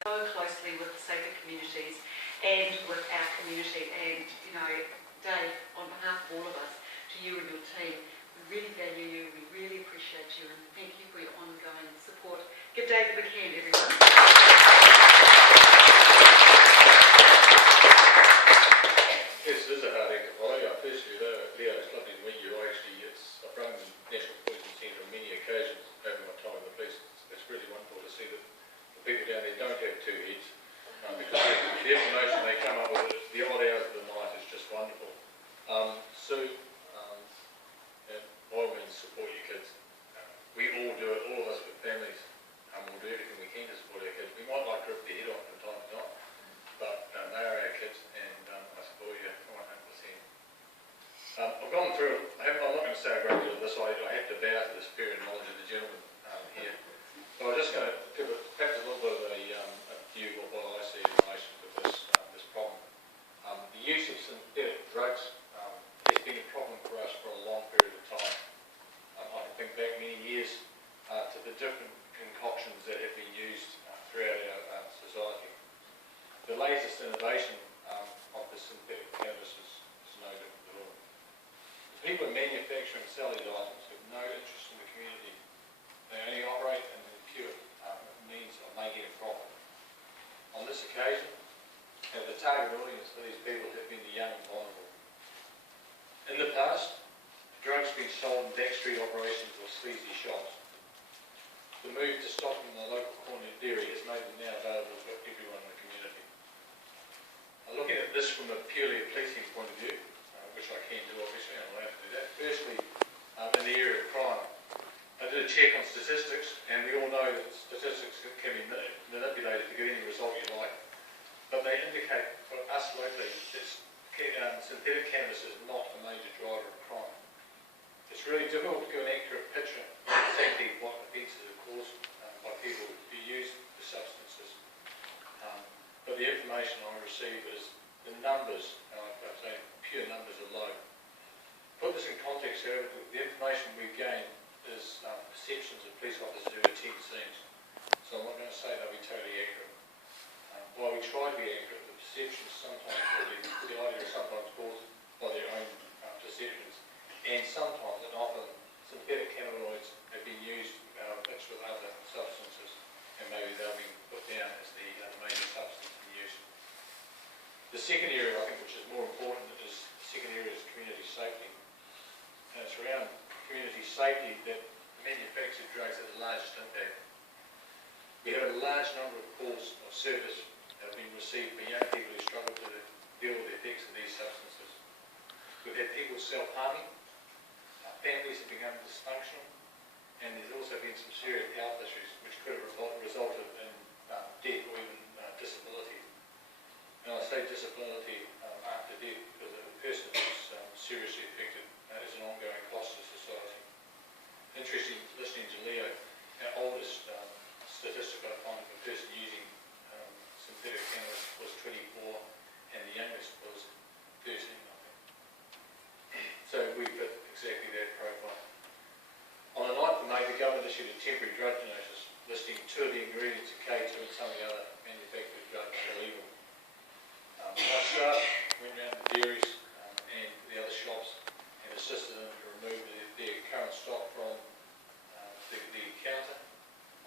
so closely with the safer communities and with our community. And, you know, Dave, on behalf of all of us, to you and your team, we really value you, we really appreciate you, and thank you for your ongoing support. Give Dave a big hand, everyone. Yes, it is a hard act to follow. Firstly, Leo, it's lovely to meet you. I've run the National Policing Centre on many occasions over my time in the police. It's really wonderful to see that the people down there don't have two heads, because the information they come up with at the odd hours of the night is just wonderful. Sue, by all means, support your kids. We all do it, all of us with families. We'll do everything we can to support our kids. We might like to rip their head off from time to time, but they are our kids, and I support you 100%. I've gone through, I'm not going to say a great deal of this, I have to bow to the superior knowledge of the gentleman here. So I'm just going to give perhaps a little bit of a view of what I see in relation to this problem. The use of synthetic drugs has been a problem for us for a long period of time. I can think back many years to the different concoctions that have been used throughout our society. The latest innovation of the synthetic cannabis is no different at all. The people who manufacture and sell these items have no interest in the community. They only operate in the pure means of making a profit. On this occasion, the target audience for these people have been the young and vulnerable. In the past, drugs have been sold in backstreet operations or sleazy shops. The move to stock them in the local corner dairy has made them now available for everyone in the community. Looking at this from a purely policing point of view, which I can do obviously, and I'm allowed to do that. Firstly, in the area of crime, I did a check on statistics, and we all know that statistics can be manipulated to get any result you like. But they indicate for us locally that synthetic cannabis is not a major driver of crime. It's really difficult to give an accurate picture of exactly what offences are caused by people who use the substances. But the information I receive is the numbers, and I'd say pure numbers, are low. Put this in context, however, the information we've gained is perceptions of police officers who attend scenes. So I'm not going to say they'll be totally accurate. While we try to be accurate, the perceptions sometimes, the idea is sometimes caused by their own perceptions. And sometimes, and often, synthetic cannabinoids have been used mixed with other substances, and maybe they'll be put down as the major substance in use. The second area, I think, which is more important, is community safety. And it's around community safety that manufactured drugs have the largest impact. We have a large number of calls of service that have been received by young people who struggle to deal with the effects of these substances. We've had people self-harming, families have become dysfunctional, and there's also been some serious health issues which could have resulted in death or even disability. And I say disability after death because a person who's seriously affected is an ongoing cost to society. Interesting listening to Leo, our oldest statistic I find of a person using synthetic cannabis was 24 and the youngest was 13, I think. So we fit exactly that profile. On the 9th of May, the government issued a temporary drug notice listing 2 of the ingredients of K2 and some of the other manufactured drugs illegal. My staff went around the dairies and the other shops and assisted them to remove their current stock from the counter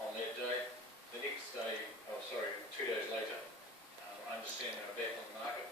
on that day. The next day, 2 days later, I understand they were back on the market